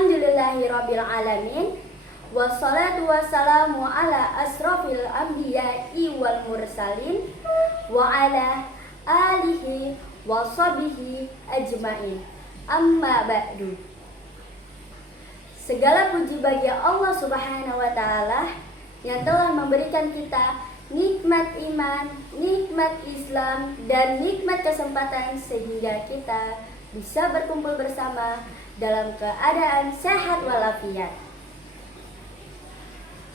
Alhamdulillahirabbil alamin. Wassalatu wassalamu ala asrofil anbiya'i wal mursalin wa ala alihi wa sahbihi ajmain. Amma ba'du. Segala puji bagi Allah Subhanahu wa taala yang telah memberikan kita nikmat iman, nikmat Islam, dan nikmat kesempatan sehingga kita bisa berkumpul bersama dalam keadaan sehat walafiat.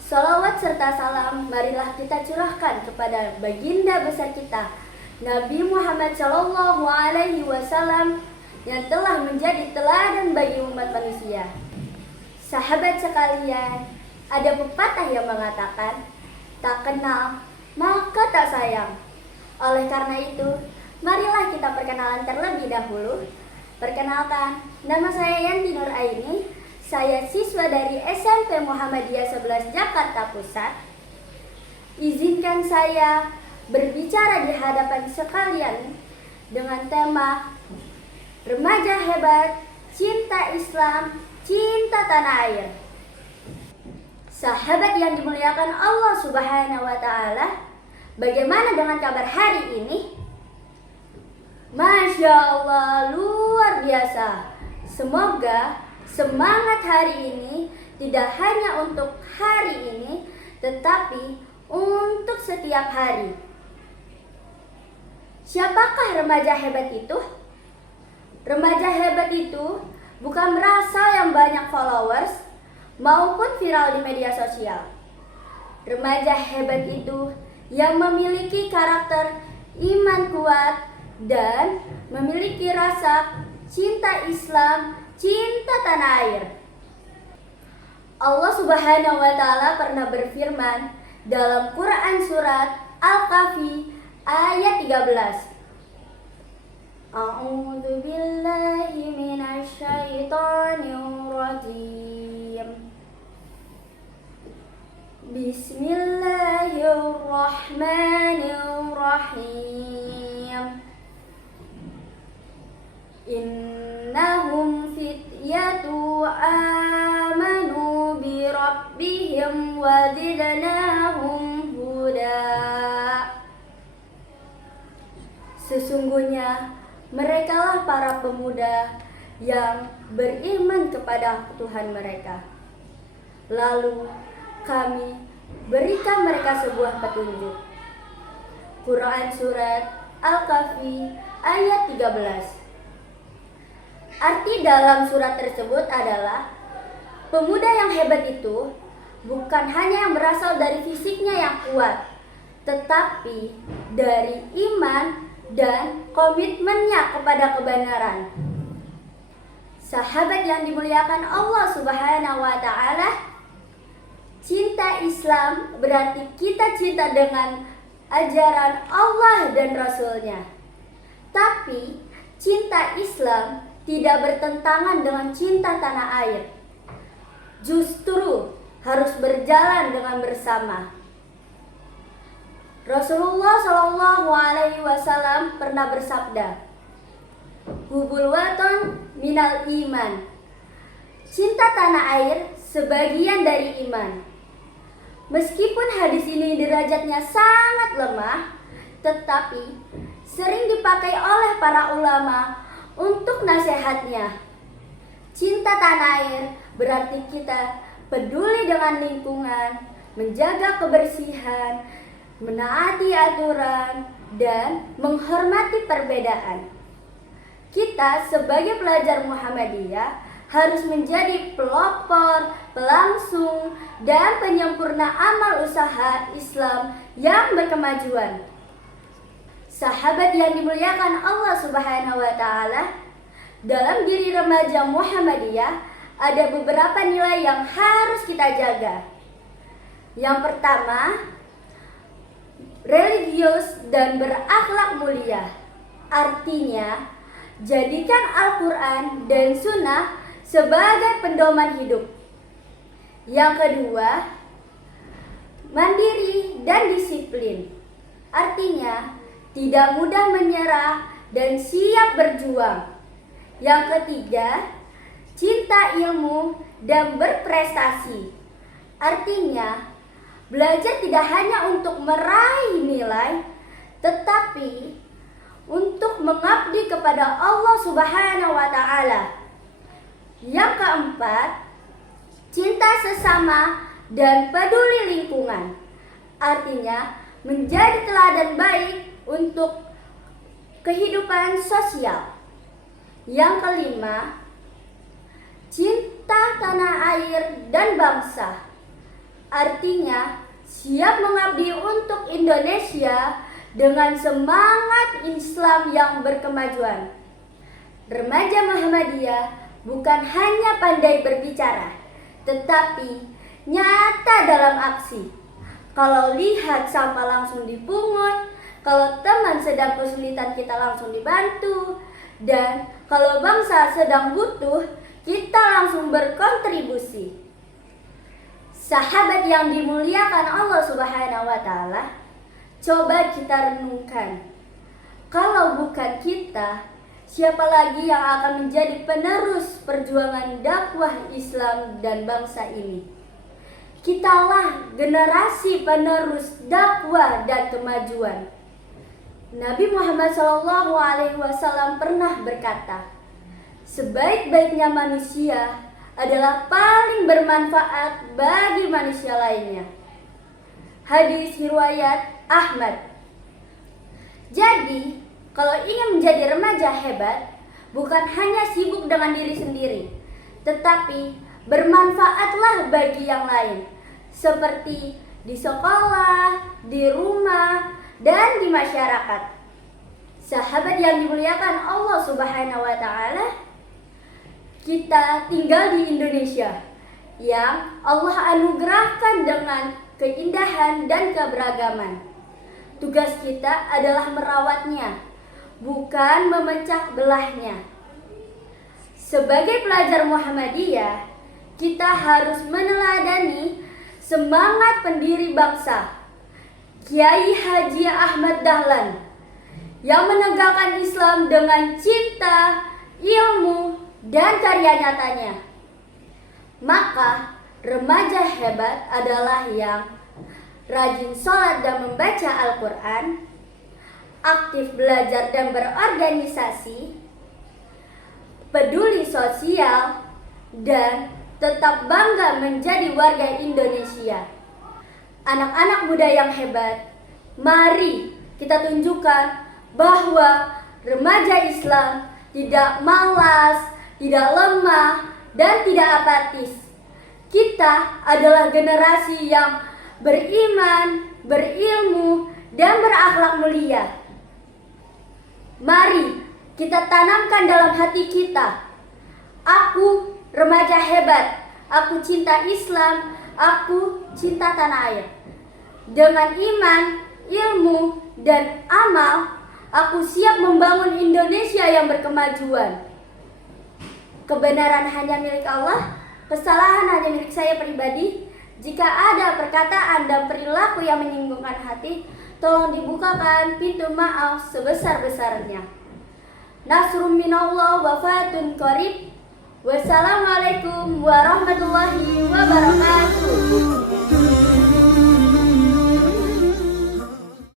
Salawat serta salam marilah kita curahkan kepada baginda besar kita, Nabi Muhammad SAW, yang telah menjadi teladan bagi umat manusia. Sahabat sekalian, ada pepatah yang mengatakan, tak kenal maka tak sayang. Oleh karena itu, marilah kita perkenalan terlebih dahulu. Perkenalkan, nama saya Yanti Nur Aini. Saya siswa dari SMP Muhammadiyah 11 Jakarta Pusat. Izinkan saya berbicara di hadapan sekalian dengan tema Remaja Hebat, Cinta Islam, Cinta Tanah Air. Sahabat yang dimuliakan Allah Subhanahu wa taala, bagaimana dengan kabar hari ini? Masya Allah, luar biasa. Semoga semangat hari ini tidak hanya untuk hari ini, tetapi untuk setiap hari. Siapakah remaja hebat itu? Remaja hebat itu bukan berasal yang banyak followers maupun viral di media sosial. Remaja hebat itu yang memiliki karakter iman kuat dan memiliki rasa cinta Islam, cinta tanah air. Allah Subhanahu wa taala pernah berfirman dalam Quran surat Al-Kahfi ayat 13. A'udzu billahi minasy syaithanir rajim. Bismillahirrahmanirrahim. Innahum fityatu amanu bi rabbihim wa zidnahum huda. Sesungguhnya merekalah para pemuda yang beriman kepada Tuhan mereka. Lalu kami berikan mereka sebuah petunjuk. Quran surat Al-Kahfi ayat 13. Arti dalam surat tersebut adalah pemuda yang hebat itu bukan hanya yang berasal dari fisiknya yang kuat, tetapi dari iman dan komitmennya kepada kebenaran. Sahabat yang dimuliakan Allah Subhanahu wa taala, cinta Islam berarti kita cinta dengan ajaran Allah dan Rasul-Nya. Tapi cinta Islam tidak bertentangan dengan cinta tanah air. Justru harus berjalan dengan bersama. Rasulullah SAW pernah bersabda, "Hubul waton minal iman." Cinta tanah air sebagian dari iman. Meskipun hadis ini derajatnya sangat lemah, tetapi sering dipakai oleh para ulama untuk nasihatnya. Cinta tanah air berarti kita peduli dengan lingkungan, menjaga kebersihan, menaati aturan, dan menghormati perbedaan. Kita sebagai pelajar Muhammadiyah harus menjadi pelopor, pelangsung, dan penyempurna amal usaha Islam yang berkemajuan. Sahabat yang dimuliakan Allah Subhanahu wa taala, dalam diri remaja Muhammadiyah ada beberapa nilai yang harus kita jaga. Yang pertama, religius dan berakhlak mulia. Artinya, jadikan Al-Quran dan Sunnah sebagai pedoman hidup. Yang kedua, mandiri dan disiplin. Artinya, tidak mudah menyerah dan siap berjuang. Yang ketiga, cinta ilmu, dan berprestasi. Artinya, belajar tidak hanya untuk meraih nilai, tetapi untuk mengabdi kepada Allah Subhanahu wa Ta'ala. Yang keempat, cinta sesama dan peduli lingkungan. Artinya, menjadi teladan baik untuk kehidupan sosial. Yang kelima, cinta tanah air dan bangsa. Artinya, siap mengabdi untuk Indonesia dengan semangat Islam yang berkemajuan. Remaja Muhammadiyah bukan hanya pandai berbicara, tetapi nyata dalam aksi. Kalau lihat sampah langsung dipungut, kalau teman sedang kesulitan kita langsung dibantu, dan kalau bangsa sedang butuh, kita langsung berkontribusi. Sahabat yang dimuliakan Allah Subhanahu wa Ta'ala, coba kita renungkan. Kalau bukan kita, siapa lagi yang akan menjadi penerus perjuangan dakwah Islam dan bangsa ini? Kitalah generasi penerus dakwah dan kemajuan. Nabi Muhammad SAW pernah berkata, sebaik-baiknya manusia adalah paling bermanfaat bagi manusia lainnya. Hadis riwayat Ahmad. Jadi, kalau ingin menjadi remaja hebat, bukan hanya sibuk dengan diri sendiri, tetapi bermanfaatlah bagi yang lain, seperti di sekolah, di rumah, dan di masyarakat. Sahabat yang dimuliakan Allah Subhanahu wa Ta'ala, kita tinggal di Indonesia yang Allah anugerahkan dengan keindahan dan keberagaman. Tugas kita adalah merawatnya, bukan memecah belahnya. Sebagai pelajar Muhammadiyah, kita harus meneladani semangat pendiri bangsa, Kiai Haji Ahmad Dahlan, yang menegakkan Islam dengan cinta, ilmu, dan karya nyatanya. Maka, remaja hebat adalah yang rajin sholat dan membaca Al-Quran, aktif belajar dan berorganisasi, peduli sosial, dan tetap bangga menjadi warga Indonesia. Anak-anak muda yang hebat, mari kita tunjukkan bahwa remaja Islam tidak malas, tidak lemah, dan tidak apatis. Kita adalah generasi yang beriman, berilmu, dan berakhlak mulia. Mari kita tanamkan dalam hati kita, aku remaja hebat, aku cinta Islam, aku cinta tanah air. Dengan iman, ilmu, dan amal, aku siap membangun Indonesia yang berkemajuan. Kebenaran hanya milik Allah, kesalahan hanya milik saya pribadi. Jika ada perkataan dan perilaku yang menyinggungkan hati, tolong dibukakan pintu maaf sebesar-besarnya. Nasrum minallah wa fatun qarib. Wassalamualaikum warahmatullahi